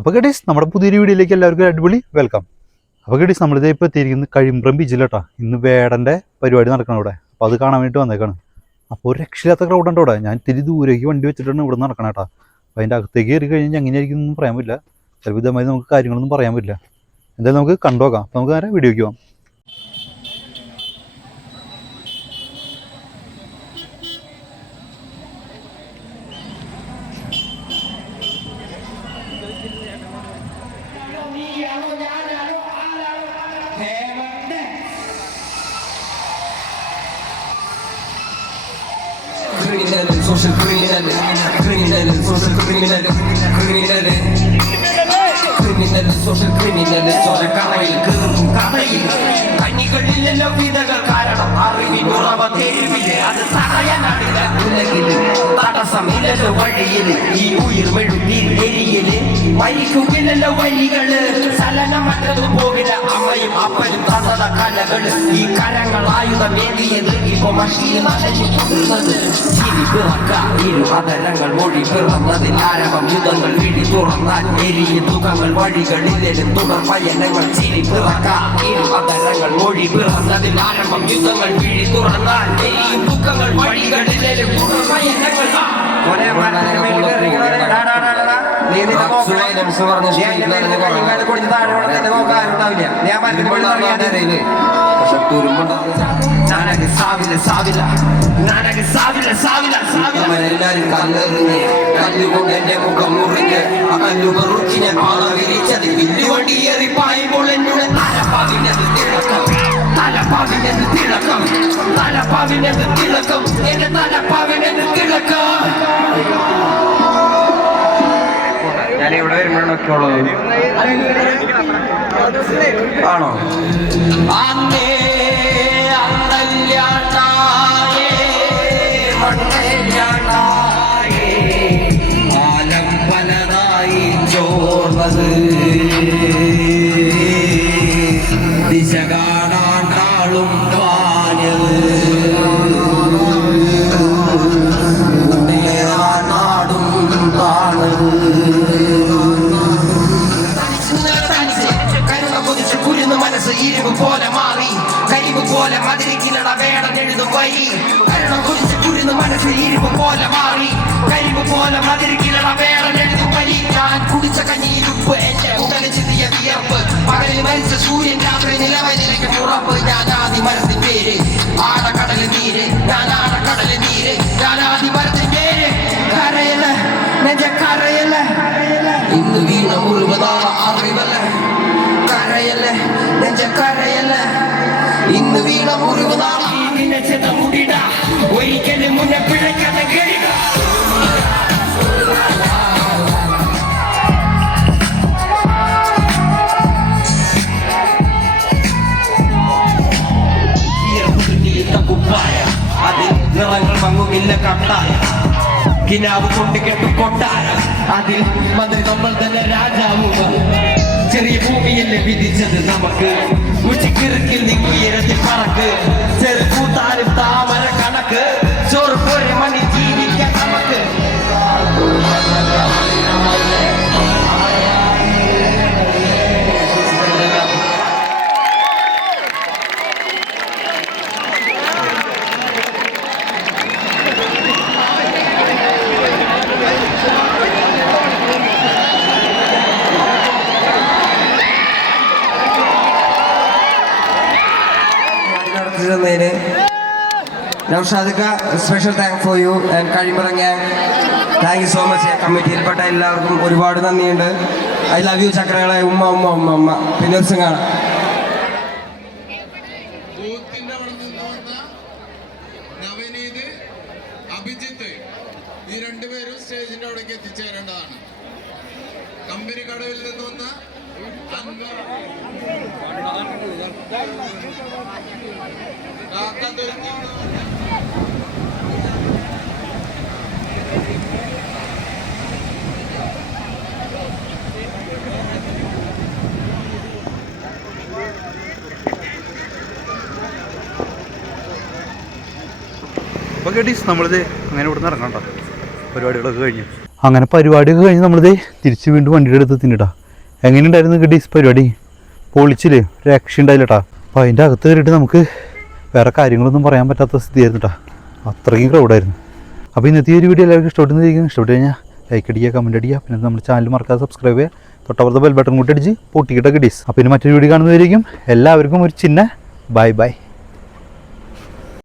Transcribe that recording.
അപ്പോൾ നമ്മുടെ പുതിയൊരു വീഡിയോയിലേക്ക് എല്ലാവർക്കും അടിപൊളി വെൽക്കം അപ്പോൾ ഗഡീസ് നമ്മളിത് ഇപ്പോൾ എത്തിയിരിക്കുന്നത് കഴിമ്പ്രം ബീച്ചിലോട്ടാ ഇന്ന് വേടന്റെ പരിപാടി നടക്കണം ഇവിടെ അപ്പോൾ അത് കാണാൻ വേണ്ടി വന്നേക്കാണ്. അപ്പോൾ ഒരു രക്ഷയില്ലാത്ത ക്രൗഡ് ഉണ്ട് ഇവിടെ ഞാൻ തിരി ദൂരേക്ക് വണ്ടി വെച്ചിട്ടാണ് ഇവിടെ നടക്കണം കേട്ടോ അപ്പോൾ അതിന്റെ അകത്തേക്ക് കയറി കഴിഞ്ഞാൽ എങ്ങനെയായിരിക്കും ഒന്നും പറയാൻ പറ്റില്ല. ചിലപ്പോൾ നമുക്ക് കാര്യങ്ങളൊന്നും പറയാൻ പറ്റില്ല. എന്തായാലും നമുക്ക് കണ്ടുനോക്കാം അപ്പോൾ നമുക്ക് നേരെ വീഡിയോയ്ക്ക് പോകാം social criminal, criminal, social criminal, criminal, criminal, social criminal, ചോരക്കറയിൽ കീറും കഥയിൽ കണ്ണികളില്ലല്ലോ വിധകൾ കാരണം അറിവിനുറവ തെരുവിൽ അത് തടയാനാടില്ല ഉലകിൽ തടസ്സമില്ലല്ലോ വഴിയിൽ ഈ ഉയിർമെഴുതിൽ എരിയൽ മരിക്കുകയില്ലല്ലോ വഴികൾ. ചലനമറ്റത് പോകില്ല അമ്മയും അപ്പനും തസത കലകൾ. ഈ കരങ്ങൾ ആയുധം ഏന്തിയത് ഇപ്പൊ മഷിയിൽ നനഞ്ഞു തുടർന്നത് ചിരി പിറക്ക ഇരു അതരങ്ങൾ മൊഴി പിറന്നതിൽ ആരവം. യുദ്ധങ്ങൾ വിഴി തുറന്നാൽ എരിയ ദുഃഖങ്ങൾ വഴികളിലും തുടർ പയനങ്ങൾ ചിരി പിറക്ക അതരങ്ങൾ മൊഴി പിറന്നതിൽ ആരവം. യുദ്ധങ്ങൾ വിഴി തുറന്നാൽ ദുഃഖങ്ങൾ വഴികളിലും തുടർ പയനങ്ങൾ എന്റെ മുഖം മുറിഞ്ഞ് ആ കല്ലു ഞാൻ ആളെ വിരിച്ചത്. വില്ലുവണ്ടി ഏറി പായുമ്പോൾ എന്നോട് തലപ്പാവിനത് തലപ്പാവിനത് തിളക്കം. തലപ്പാവിനത് തിളക്കം. എന്റെ തലപ്പാവിനത് തിളക്കം. ഞാൻ ഇവിടെ വരുമ്പോഴൊക്കെ ഉള്ളത്. ആണോ? അന്നേ ഇരുമ്പ് പോലെ മാറി കരിമ്പ് പോലെ മതിരിക്കിലട വേടൻ എഴുതും വഴി. കരുണ കൊതിച്ച് കുരുന്ന് മനസ്സ് ഇരുമ്പ് പോലെ മാറി കരിമ്പ് പോലെ മതിരിക്കിലട വേടൻ എഴുതും വഴി. ഞാൻ കുടിച്ച കഞ്ഞിയിരുപ്പ് എന്റെ ഉടനെ ചിന്തിയ വിയർപ്പ് പകലിൽ മരിച്ച സൂര്യൻ രാത്രി നിലവനിലേക്ക് ഉറപ്പ്. ഞാൻ ആദ്യം മരത്തിൻ പേര് ആടക്കടൽ നീര് ഞാൻ ആടക്കടൽ നീര് മരത്തിൻ പേര്. കരയല്ല നെഞ്ച കരയല്ല ഇന്ന് വീണ മുറിവ് നാളെ അറിവല്ല? കരയല നെഞ്ച കരയല ഇന്ന് വീണ മുറിവ് നിറങ്ങൾ കണ്ടാൽ കിനാവ് കൊണ്ട് കെട്ടും കൊട്ടാര. അതിൽ മന്ത്രി നമ്മൾ തന്നെ രാജാവുക. ചെറിയ ഭൂമിയല്ലേ വിധിച്ചത് നമുക്ക്. നടത്തിയിരുന്നതിന് നൗഷാദിക്ക special thank for you and കഴിമ്പിറങ്ങിയ thank you so much കമ്മിറ്റിയിൽപ്പെട്ട എല്ലാവർക്കും ഒരുപാട് നന്ദിയുണ്ട്. ഐ ലവ് യു ചക്രകളെ. ഉമ്മ ഉമ്മ ഉമ്മ ഉമ്മ. പിന്നെ ഒരു നവനീത് അഭിജിത്ത് ഈ രണ്ടുപേരും സ്റ്റേജിന്റെ അവിടേക്ക് എത്തിച്ചേരേണ്ടതാണ്. കമ്പനി കടവിൽ നിന്ന് വന്ന അപ്പോൾ ഗഡീസ് നമ്മളിത് അങ്ങനെ ഇവിടെ നിന്ന് ഇറങ്ങണ്ട പരിപാടികളൊക്കെ കഴിഞ്ഞു. അങ്ങനെ പരിപാടിയൊക്കെ കഴിഞ്ഞ് നമ്മളിത് തിരിച്ച് വീണ്ടും വണ്ടിയുടെ അടുത്ത് തിന്നിട്ടാ എങ്ങനെയുണ്ടായിരുന്നു ഗഡീസ് പരിപാടി? പൊളിച്ചില്ലേ രക്ഷ ഉണ്ടായില്ലട്ടാ അപ്പോൾ അതിന്റെ അകത്ത് കയറിയിട്ട് നമുക്ക് വേറെ കാര്യങ്ങളൊന്നും പറയാൻ പറ്റാത്ത സ്ഥിതിയായിരുന്നു കേട്ടോ അത്രയും ക്രൗഡായിരുന്നു അപ്പോൾ ഇന്നത്തെ ഒരു വീഡിയോ എല്ലാവർക്കും ഇഷ്ടപ്പെടുന്നതായിരിക്കും ഇഷ്ടപ്പെട്ട് കഴിഞ്ഞാൽ ലൈക്ക് അടിക്കുക കമന്റ് അടിക്കുക. പിന്നെ നമ്മുടെ ചാനൽ മറക്കാതെ സബ്സ്ക്രൈബ് ചെയ്യുക. തൊട്ടപ്പുറത്തെ ബെൽ ബട്ടൺ കൂട്ടി അടിച്ച് പൊട്ടിക്കിട്ടൊക്കെ ഗഡീസ് അപ്പോൾ ഇനി മറ്റൊരു വീഡിയോ കാണുന്നതായിരിക്കും എല്ലാവർക്കും ഒരു ചിന്ന ബൈ ബൈ